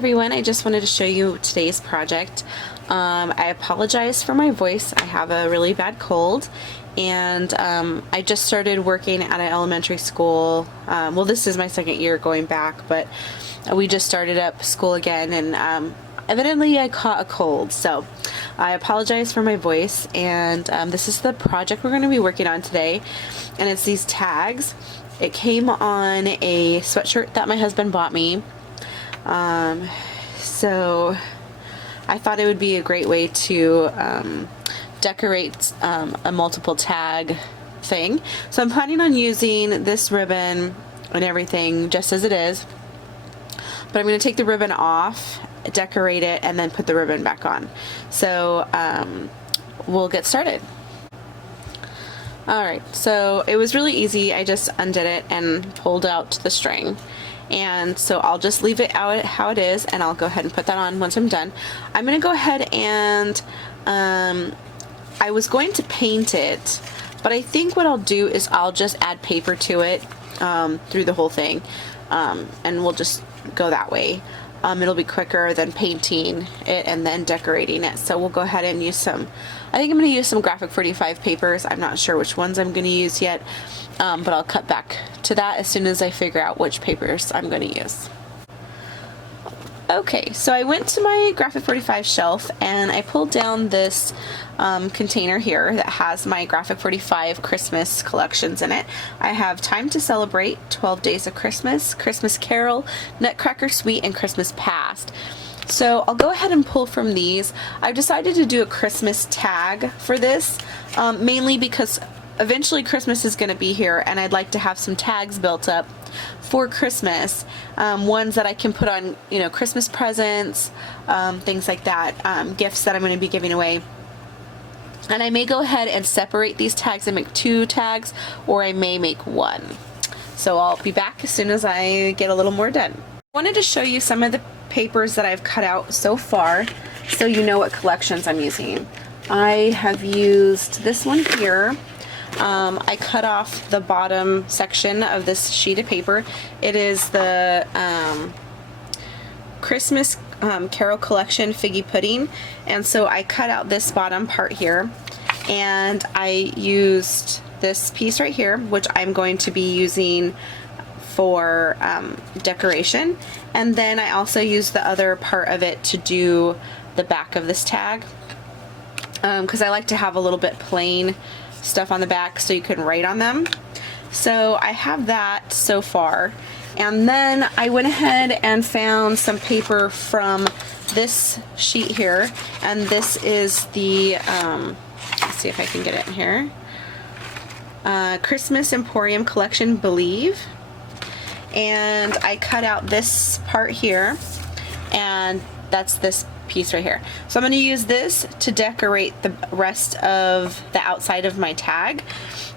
everyone, I just wanted to show you today's project. I apologize for my voice. I have a really bad cold, and I just started working at an elementary school. Well, this is my second year going back, but we just started up school again, and evidently I caught a cold, so I apologize for my voice. And this is the project we're going to be working on today, and it's these tags. It came on a sweatshirt that my husband bought me. So I thought it would be a great way to decorate a multiple tag thing. So I'm planning on using this ribbon and everything just as it is, but I'm going to take the ribbon off, decorate it, and then put the ribbon back on. So we'll get started. Alright, so it was really easy. I just undid it and pulled out the string. And so I'll just leave it out how it is, and I'll go ahead and put that on once I'm done. I'm going to go ahead and I was going to paint it, but I think what I'll do is I'll just add paper to it through the whole thing, and we'll just go that way. It'll be quicker than painting it and then decorating it. So we'll go ahead and use some, I think I'm going to use some Graphic 45 papers. I'm not sure which ones I'm going to use yet, but I'll cut back to that as soon as I figure out which papers I'm going to use. Okay, so I went to my Graphic 45 shelf and I pulled down this container here that has my Graphic 45 Christmas collections in it. I have Time to Celebrate, 12 Days of Christmas, Christmas Carol, Nutcracker Suite, and Christmas Past. So I'll go ahead and pull from these. I've decided to do a Christmas tag for this, mainly because eventually Christmas is going to be here, and I'd like to have some tags built up for Christmas, ones that I can put on, you know, Christmas presents, things like that, gifts that I'm going to be giving away. And I may go ahead and separate these tags and make 2 tags, or I may make 1. So I'll be back as soon as I get a little more done. I wanted to show you some of the papers that I've cut out so far, so you know what collections I'm using. I have used this one here. I cut off the bottom section of this sheet of paper. It is the Christmas Carol Collection Figgy Pudding, and so I cut out this bottom part here, and I used this piece right here, which I'm going to be using for decoration, and then I also used the other part of it to do the back of this tag, because I like to have a little bit plain stuff on the back so you can write on them. So I have that so far, and then I went ahead and found some paper from this sheet here, and this is the let's see if I can get it in here, Christmas Emporium Collection Believe, and I cut out this part here, and that's this piece right here. So I'm going to use this to decorate the rest of the outside of my tag,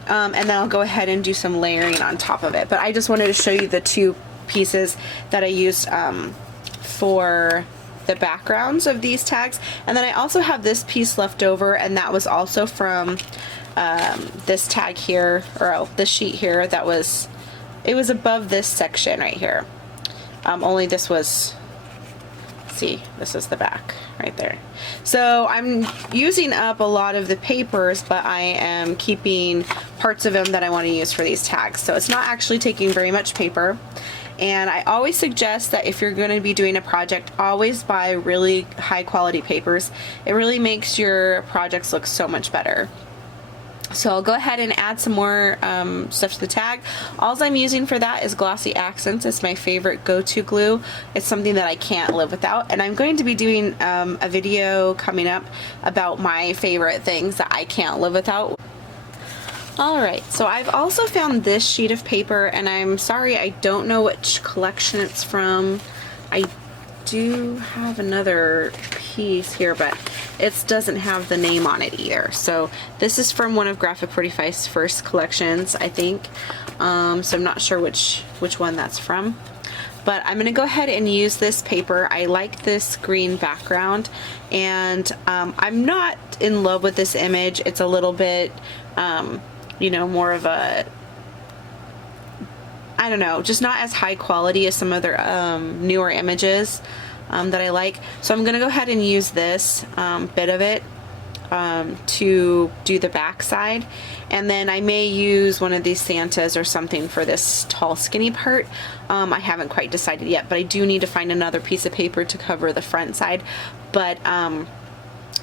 and then I'll go ahead and do some layering on top of it. But I just wanted to show you the 2 pieces that I used for the backgrounds of these tags. And then I also have this piece left over, and that was also from this tag here, or this sheet here, that was, it was above this section right here, only this was, see, this is the back right there. So I'm using up a lot of the papers, but I am keeping parts of them that I want to use for these tags. So it's not actually taking very much paper. And I always suggest that if you're going to be doing a project, always buy really high quality papers. It really makes your projects look so much better. So I'll go ahead and add some more stuff to the tag. All I'm using for that is Glossy Accents. It's my favorite go-to glue. It's something that I can't live without, and I'm going to be doing a video coming up about my favorite things that I can't live without. Alright, so I've also found this sheet of paper, and I'm sorry I don't know which collection it's from. I do have another piece here, but it doesn't have the name on it either. So this is from one of Graphic 45's first collections, I think. So I'm not sure which one that's from. But I'm going to go ahead and use this paper. I like this green background, and I'm not in love with this image. It's a little bit, you know, more of a, I don't know, just not as high quality as some other newer images. that I like. So I'm gonna go ahead and use this bit of it to do the back side, and then I may use one of these Santas or something for this tall skinny part. I haven't quite decided yet, but I do need to find another piece of paper to cover the front side. But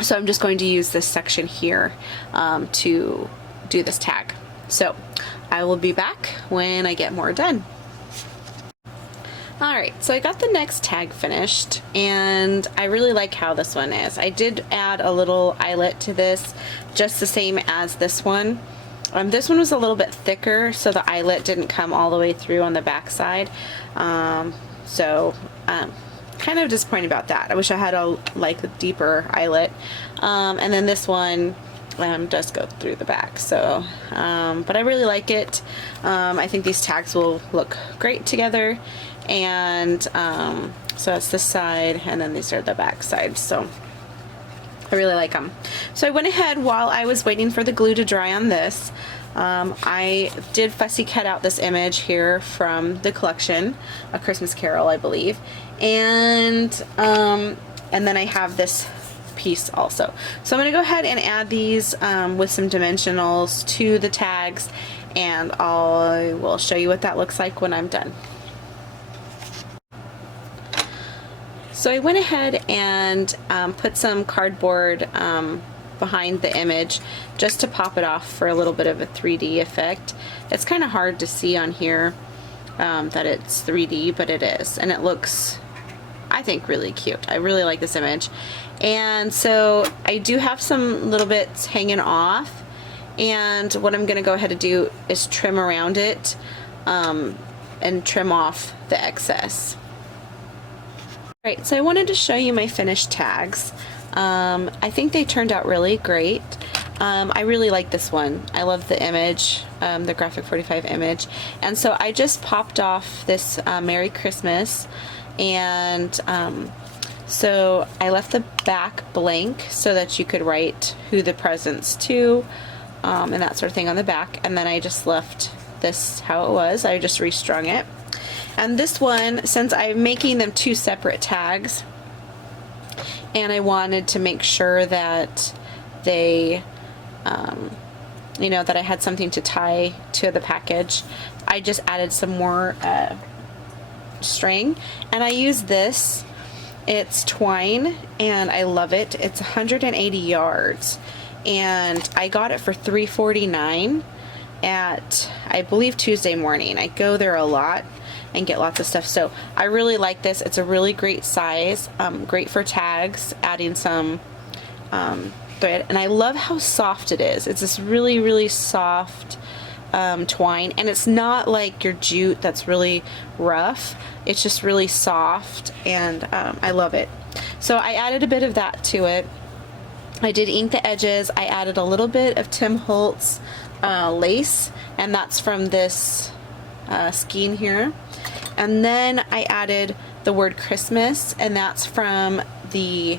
so I'm just going to use this section here to do this tag. So I will be back when I get more done. Alright, so I got the next tag finished, and I really like how this one is. I did add a little eyelet to this, just the same as this one. This one was a little bit thicker, so the eyelet didn't come all the way through on the back side. Kind of disappointed about that. I wish I had a deeper eyelet. And then this one does go through the back, so but I really like it. I think these tags will look great together. And so it's this side, and then these are the back side, so I really like them. So I went ahead, while I was waiting for the glue to dry on this, I did fussy cut out this image here from the collection, A Christmas Carol, I believe, and then I have this piece also. So I'm going to go ahead and add these with some dimensionals to the tags, and I will show you what that looks like when I'm done. So I went ahead and put some cardboard behind the image just to pop it off for a little bit of a 3D effect. It's kind of hard to see on here that it's 3D, but it is, and it looks, I think, really cute. I really like this image. And so I do have some little bits hanging off, and what I'm going to go ahead and do is trim around it and trim off the excess. Alright, so I wanted to show you my finished tags. I think they turned out really great. I really like this one. I love the image, the Graphic 45 image. And so I just popped off this Merry Christmas, and so I left the back blank so that you could write who the present's to, and that sort of thing on the back. And then I just left this how it was. I just restrung it. And this one, since I'm making them two separate tags, and I wanted to make sure that they, you know, that I had something to tie to the package, I just added some more string, and I use this. It's twine, and I love it. It's 180 yards, and I got it for $3.49 at, I believe, Tuesday Morning. I go there a lot and get lots of stuff, so I really like this. It's a really great size, great for tags, adding some thread, and I love how soft it is. It's this really, really soft twine, and it's not like your jute that's really rough. It's just really soft, and I love it. So I added a bit of that to it. I did ink the edges. I added a little bit of Tim Holtz lace, and that's from this skein here. And then I added the word Christmas, and that's from the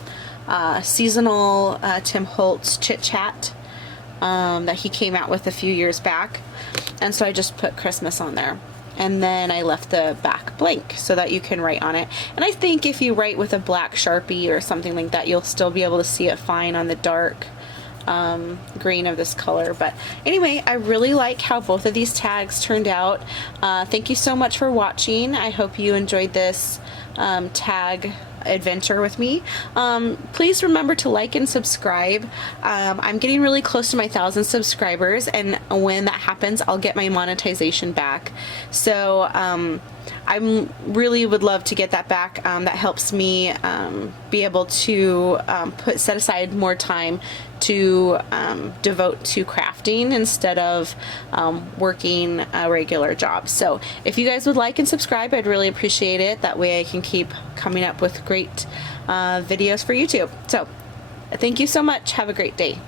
seasonal Tim Holtz Chit Chat that he came out with a few years back. And so I just put Christmas on there. And then I left the back blank so that you can write on it. And I think if you write with a black Sharpie or something like that, you'll still be able to see it fine on the dark green of this color. But anyway, I really like how both of these tags turned out. Thank you so much for watching. I hope you enjoyed this tag adventure with me. Please remember to like and subscribe. I'm getting really close to my 1,000 subscribers, and when that happens, I'll get my monetization back. So I really would love to get that back. That helps me be able to set aside more time to devote to crafting instead of working a regular job. So if you guys would like and subscribe, I'd really appreciate it. That way I can keep coming up with great videos for YouTube. So thank you so much. Have a great day.